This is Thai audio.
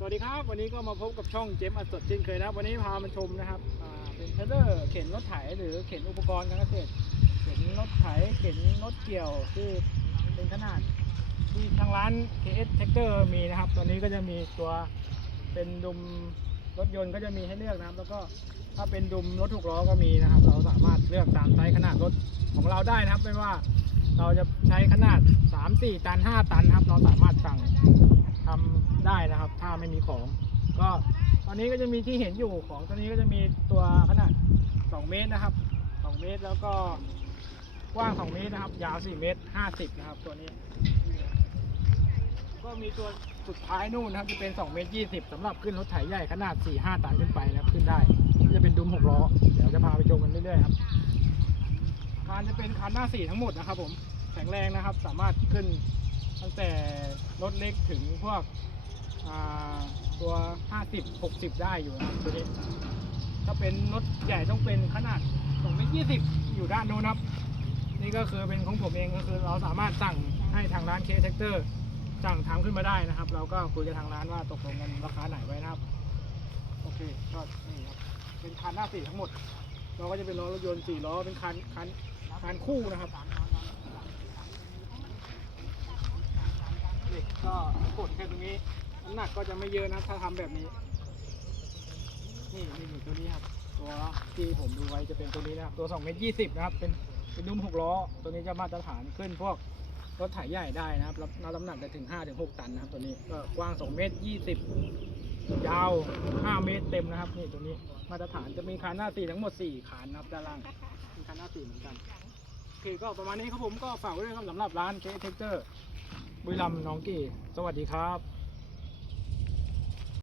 สวัสดีครับ วันนี้ก็มาพบกับช่องเจมอัดสดเช่นเคยนะวันนี้พามาชมนะครับเป็นเทรเลอร์เข็นรถไถหรือเข็นอุปกรณ์การเกษตรเข็นรถไถเข็นรถเกี่ยวที่เป็นขนาดที่ทางร้าน KS Tractor มีนะครับตอนนี้ก็จะมีตัวเป็นดุมรถยนต์ก็จะมีให้เลือกนะครับ แล้วก็ถ้าเป็นดุมรถถูกล้อก็มีนะครับ เราสามารถเลือกตามไซส์ขนาดรถของเราได้นะครับ ไม่ว่าเราจะใช้ขนาด 3-4 ตัน 5 ตันนะครับ เราสามารถสั่ง ทำได้นะครับ ถ้าไม่มีของ ก็ตอนนี้ก็จะมีที่เห็นอยู่ของตัวนี้ก็จะมีตัวขนาด 2 เมตรนะครับ 2 เมตรแล้วก็กว้าง 2 เมตรนะครับ ยาว 4 เมตร 50 นะครับ ตัวนี้ ก็มีตัวสุดท้ายนู่นนะครับจะเป็น 2 เมตร 20สำหรับขึ้นรถไถใหญ่ขนาด 4-5 ตันขึ้นไปนะครับขึ้นได้จะเป็นดุม 6 ล้อ เดี๋ยวจะพาไปชมกันเรื่อยๆครับคานจะเป็นคานหน้าสี่ทั้งหมดนะครับผมแข็งแรงนะครับ สามารถขึ้น ตั้งแต่รถเล็กถึงพวกตัว 50 60 ได้อยู่นะครับตัวนี้ถ้าเป็นรถใหญ่ต้องเป็นขนาด2เมตร20 อยู่ด้านโน้นครับ นี่ก็คือเป็นของผมเองก็คือเราสามารถสั่งให้ทางร้านเคสเทคเตอร์สั่งทำขึ้นมาได้นะครับ เราก็คุยกับทางร้านว่าตกลงกันราคาไหนไว้นะครับ โอเคก็นี่ครับเป็นคันหน้าสี่ทั้งหมด เราก็จะเป็นล้อรถยนต์สี่ล้อเป็นคันคันคันคู่นะครับ เด็ ก็กดแค่ตรงนี้น้ำหนักก็จะไม่เยอะนะถ้าทำแบบนี้ นี่นี่นี่ตัวนี้ครับ ตัวที่ผมดูไว้จะเป็นตัวนี้นะครับ ตัว2เมตร20นะครับ เป็นเป็นนุ่ม6ล้อ ตัวนี้จะมาตรฐานขึ้นพวกรถไถใหญ่ได้นะครับรับน้ำหนักได้ถึง5ถึง6ตันนะครับ ตัวนี้ก็กว้าง2เมตร20ยาว 5 เมตรเต็มนะครับ นี่ตัวนี้มาตรฐานจะมีคานหน้าสี่ทั้งหมด4ขานนะครับด้านล่างมีคานหน้าสี่เหมือนกันโอเคก็ประมาณนี้ครับผมก็ฝากไว้ด้วยครับสำหรับร้านเคสเทคเจอร์ บุรีรัมย์น้องกี่ สวัสดีครับ